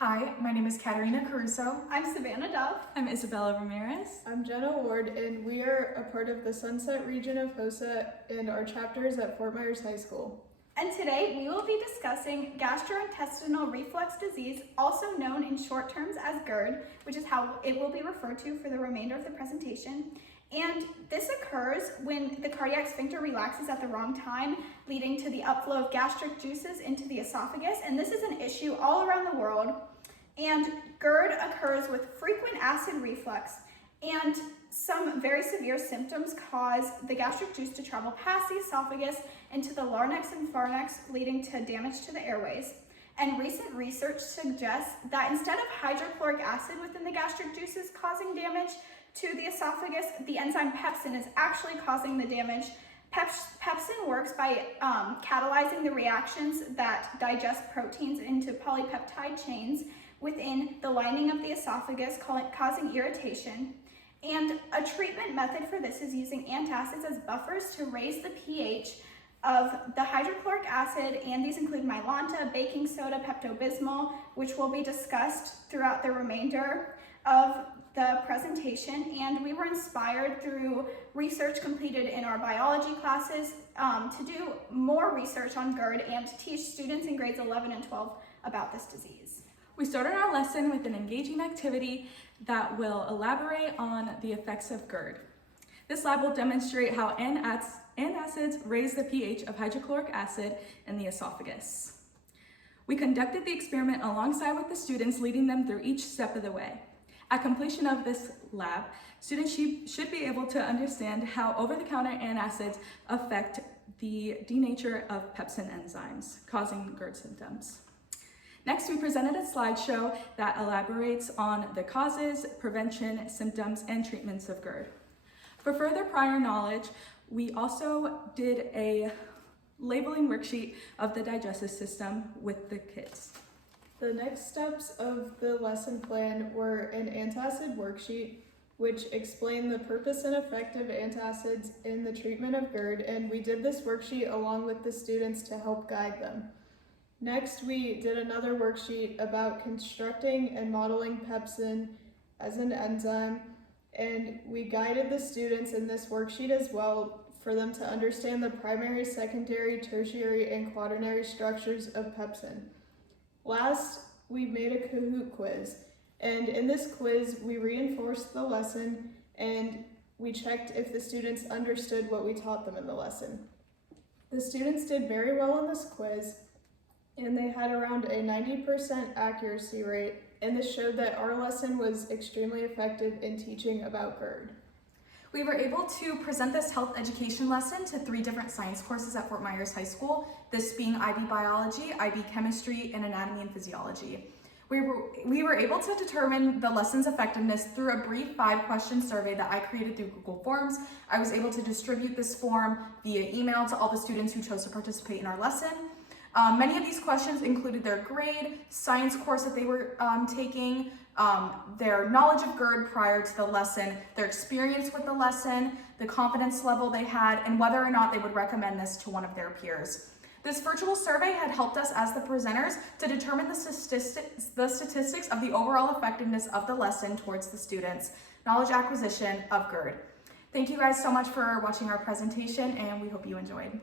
Hi, my name is Catarina Caruso. I'm Savannah Duff. I'm Isabella Ramirez. I'm Jenna and we are a part of the Sunset region of HOSA and our chapter is at Fort Myers High School. And today we will be discussing gastrointestinal reflux disease, also known in short terms as GERD, which is how it will be referred to for the remainder of the presentation. And this occurs when the cardiac sphincter relaxes at the wrong time, leading to the upflow of gastric juices into the esophagus. And this is an issue all around the world. And GERD occurs with frequent acid reflux, and some very severe symptoms cause the gastric juice to travel past the esophagus into the larynx and pharynx, leading to damage to the airways. And recent research suggests that instead of hydrochloric acid within the gastric juices causing damage to the esophagus, the enzyme pepsin is actually causing the damage. Pepsin works by catalyzing the reactions that digest proteins into polypeptide chains within the lining of the esophagus, causing irritation. And a treatment method for this is using antacids as buffers to raise the pH of the hydrochloric acid, and these include Mylanta, baking soda, Pepto-Bismol, which will be discussed throughout the remainder of the presentation. And we were inspired through research completed in our biology classes to do more research on GERD and to teach students in grades 11 and 12 about this disease. We started our lesson with an engaging activity that will elaborate on the effects of GERD. This lab will demonstrate how antacids raise the pH of hydrochloric acid in the esophagus. We conducted the experiment alongside with the students, leading them through each step of the way. At completion of this lab, students should be able to understand how over-the-counter antacids affect the denature of pepsin enzymes, causing GERD symptoms. Next, we presented a slideshow that elaborates on the causes, prevention, symptoms, and treatments of GERD. For further prior knowledge, we also did a labeling worksheet of the digestive system with the kids. The next steps of the lesson plan were an antacid worksheet, which explained the purpose and effect of antacids in the treatment of GERD, and we did this worksheet along with the students to help guide them. Next, we did another worksheet about constructing and modeling pepsin as an enzyme, and we guided the students in this worksheet as well for them to understand the primary, secondary, tertiary, and quaternary structures of pepsin. Last, we made a Kahoot quiz, and in this quiz, we reinforced the lesson and we checked if the students understood what we taught them in the lesson. The students did very well on this quiz, and they had around a 90% accuracy rate, and this showed that our lesson was extremely effective in teaching about GERD. We were able to present this health education lesson to 3 different science courses at Fort Myers High School, this being IB Biology, IB Chemistry, and Anatomy and Physiology. We were able to determine the lesson's effectiveness through a brief 5-question survey that I created through Google Forms. I was able to distribute this form via email to all the students who chose to participate in our lesson. Many of these questions included their grade, science course that they were taking, their knowledge of GERD prior to the lesson, their experience with the lesson, the confidence level they had, and whether or not they would recommend this to one of their peers. This virtual survey had helped us as the presenters to determine the statistics of the overall effectiveness of the lesson towards the students' knowledge acquisition of GERD. Thank you guys so much for watching our presentation, and we hope you enjoyed.